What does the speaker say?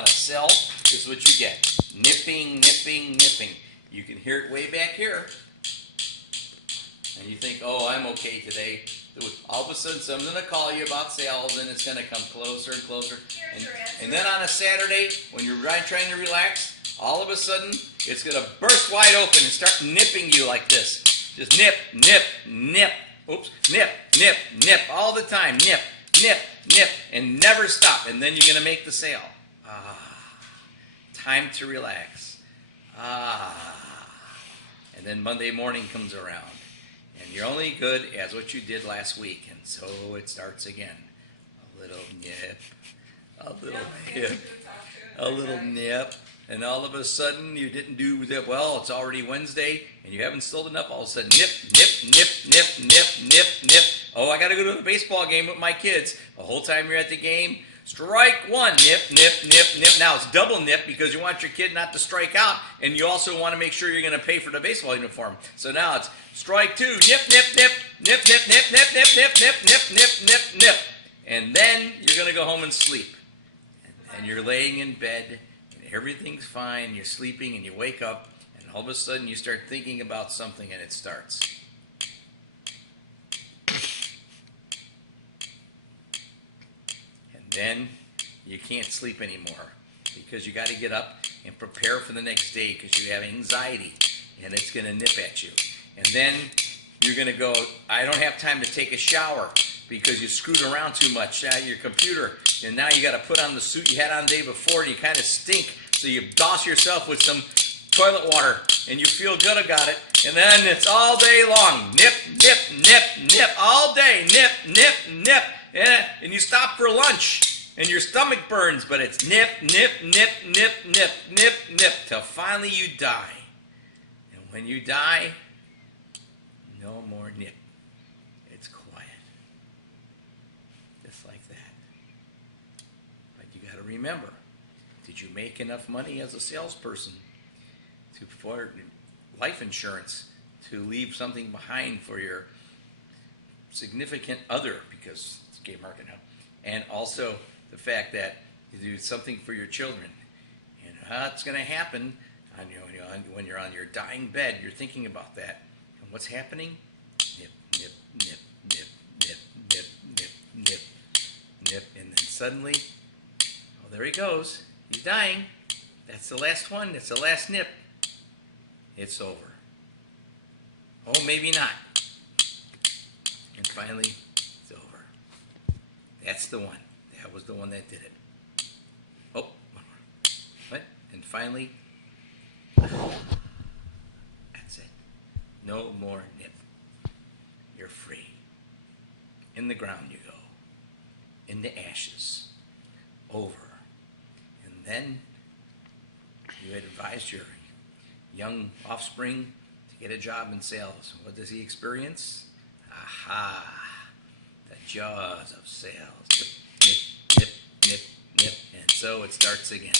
want to sell, this is what you get. Nipping, nipping, nipping. You can hear it way back here. And you think, oh, I'm okay today. All of a sudden, someone's going to call you about sales, and it's going to come closer and closer. And then on a Saturday, when you're trying to relax, all of a sudden, it's going to burst wide open and start nipping you like this. Just nip, nip, nip. Oops, nip, nip, nip, all the time. Nip, nip, nip, and never stop. And then you're going to make the sale. Time to relax. And then Monday morning comes around. And you're only good as what you did last week. And so it starts again. A little nip, a little nip, a little nip. And all of a sudden, you didn't do that well. It's already Wednesday, and you haven't sold enough. All of a sudden, nip, nip, nip, nip, nip, nip, nip. Oh, I got to go to the baseball game with my kids. The whole time you're at the game, strike one, nip, nip, nip, nip. Now it's double nip because you want your kid not to strike out, and you also want to make sure you're going to pay for the baseball uniform. So now it's strike two, nip, nip, nip, nip, nip, nip, nip, nip, nip, nip, nip, nip, nip, nip. And then you're going to go home and sleep. And you're laying in bed. Everything's fine, you're sleeping, and you wake up, and all of a sudden you start thinking about something, and it starts. And then you can't sleep anymore because you got to get up and prepare for the next day because you have anxiety, and it's going to nip at you. And then you're going to go, I don't have time to take a shower because you screwed around too much at your computer, and now you got to put on the suit you had on the day before, and you kind of stink. So you douse yourself with some toilet water, and you feel good about it. And then it's all day long. Nip, nip, nip, nip, all day. Nip, nip, nip. And you stop for lunch, and your stomach burns, but it's nip, nip, nip, nip, nip, nip, nip, till finally you die. And when you die, no more nip. It's quiet. Just like that. But you got to remember, did you make enough money as a salesperson for life insurance to leave something behind for your significant other, because it's gay market now, and also the fact that you do something for your children? And what's going to happen when you're on your dying bed? You're thinking about that. And what's happening? Nip, nip, nip, nip, nip, nip, nip, nip, nip. And then suddenly, oh, there he goes. He's dying. That's the last one. That's the last nip. It's over. Oh, maybe not. And finally, it's over. That's the one. That was the one that did it. Oh, one more. What? And finally, that's it. No more nip. You're free. In the ground you go. In the ashes. Over. And then you advise your young offspring to get a job in sales. What does he experience? Aha! The jaws of sales. Nip, nip, nip, nip, nip. And so it starts again.